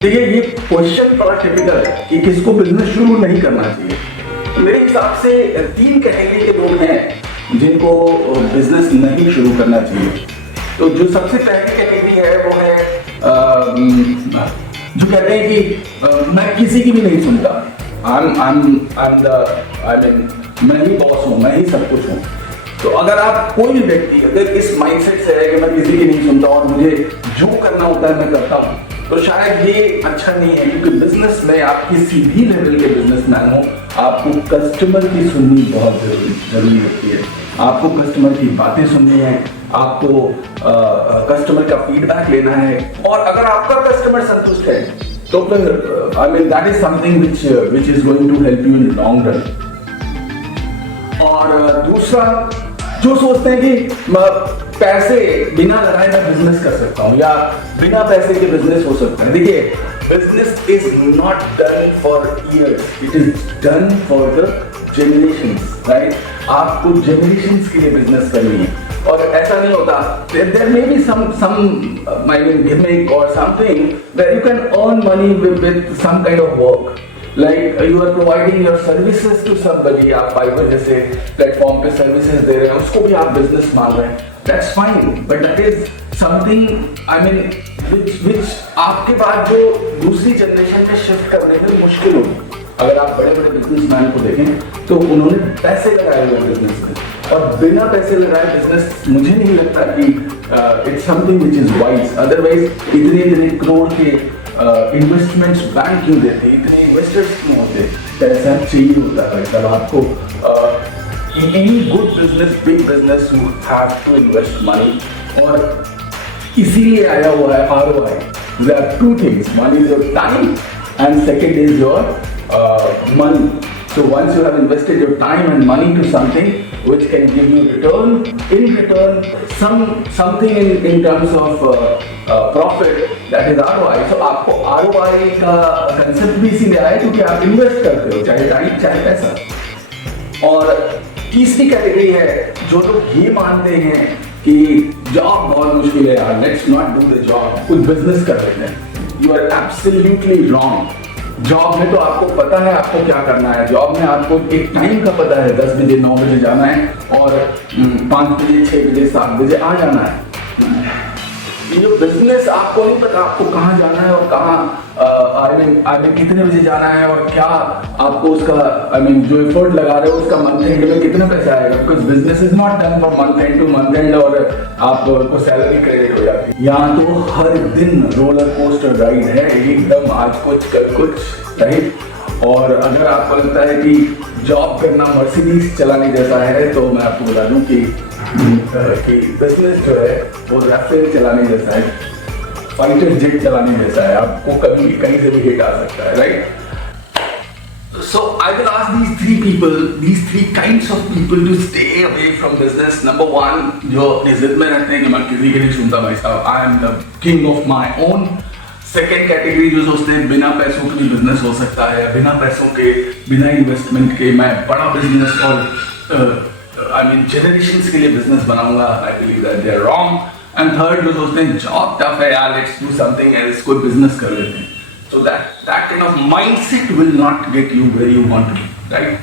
देखिए ये क्वेश्चन बड़ा टिपिकल है कि किसको बिजनेस शुरू नहीं करना चाहिए। मेरे हिसाब से 3 कैटेगरी के लोग हैं जिनको बिजनेस नहीं शुरू करना चाहिए। तो जो सबसे पहली कैटेगरी है वो है जो कहते हैं कि मैं किसी की भी नहीं सुनता, मैं ही बॉस हूँ, मैं ही सब कुछ हूँ। तो अगर आप कोई भी व्यक्ति अगर इस माइंडसेट से है कि मैं किसी की नहीं सुनता और मुझे जो करना होता है मैं करता हूँ, तो शायद ये अच्छा नहीं है। क्योंकि बिजनेस में आप किसी भी लेवल के बिजनेसमैन हो, आपको कस्टमर की सुननी बहुत जरूरी होती है। आपको कस्टमर की बातें सुननी है, आपको कस्टमर का फीडबैक लेना है, और अगर आपका कस्टमर संतुष्ट है तो फिर that is something which is going to help you in long run. और दूसरा, जो सोचते हैं कि पैसे बिना लगाए मैं बिजनेस कर सकता हूँ या बिना पैसे के बिजनेस हो सकता है। देखिए, business is not done for years, it is done for the generations, right. आपको जनरेशंस के लिए बिजनेस करनी है, और ऐसा नहीं होता। There may be some gimmick और something that you can earn money with some kind of work, like you are providing your services to somebody। आप फाइवर जैसे प्लेटफॉर्म पे सर्विसेज दे रहे हैं, उसको भी आप बिजनेस मान रहे हैं, that's fine, but that is something which आपके बाद जो दूसरी जनरेशन में शिफ्ट करने में मुश्किल होगी। अगर आप बड़े बड़े बिजनेसमैन को देखें तो उन्होंने पैसे लगाए हुए बिजनेस में, और बिना पैसे लगाए बिजनेस मुझे नहीं लगता कि it's something which is wise. Otherwise इतने करोड़ के इन्वेस्टमेंट्स बैंक क्यों देते, इतने इन्वेस्टर्स क्यों होते? पैसा चाहिए होता है तब आपको। Any good business, big business, you have to invest money, और इसीलिए आया हुआ है ROI। There are 2 things, one is your time and second is your money. So once you have invested your time and money to something which can give you return, in return something in terms of profit, that is ROI. So आपको ROI का concept भी इसीलिए आया क्योंकि आप invest करते हो, चाहे टाइम चाहे पैसा। और तीसरी कैटेगरी है जो लोग ये मानते हैं कि जॉब बहुत मुश्किल है यार, let's not do the job, कुछ बिजनेस कर लेते हैं। You are absolutely wrong. Job में तो आपको पता है आपको क्या करना है। जॉब में आपको एक टाइम का पता है, 10 बजे 9 बजे जाना है और 5 बजे 6 बजे 7 बजे आ जाना है। ये जो बिजनेस, आपको नहीं पता आपको कहाँ जाना है और कहाँ कितने बजे जाना है और क्या आपको उसका जो एफर्ट लगा रहे हो उसका मंथ एंड में कितना पैसा आएगा। Because business is not done for month and two month and और आपको सैलरी क्रेडिट हो जाती है। यहाँ तो हर दिन रोलर कोस्टर राइड है, एकदम आज कुछ कल कुछ, राइट। और अगर आपको लगता है कि जॉब करना मर्सिडीज चलाने जैसा है, तो मैं आपको बता दूं कि बिजनेस जो है वो राफेल चलाने जैसा है, फाइटर जेट चलाने जैसा है। आपको कभी भी कहीं से भी हिट आ सकता है, right. So I will ask these three kinds of people to stay away from business. Number 1, जो अपनी जिद में रहते हैं कि मैं किसी की नहीं सुनता भाई साहब, I am the king of my own। Second category जो सोचते हैं बिना पैसों के भी बिजनेस हो सकता है, बिना पैसों के, बिना इन्वेस्टमेंट के मैं बड़ा बिजनेस और जनरेशंस के लिए बिजनेस बनाऊंगा। I believe that they are wrong. And third, जो सोचते हैं जॉब टफ है यार, लेट्स डू समथिंग एल्स, कोई बिजनेस कर लेते हैं। So that kind of mindset will not get you where you want to be, right.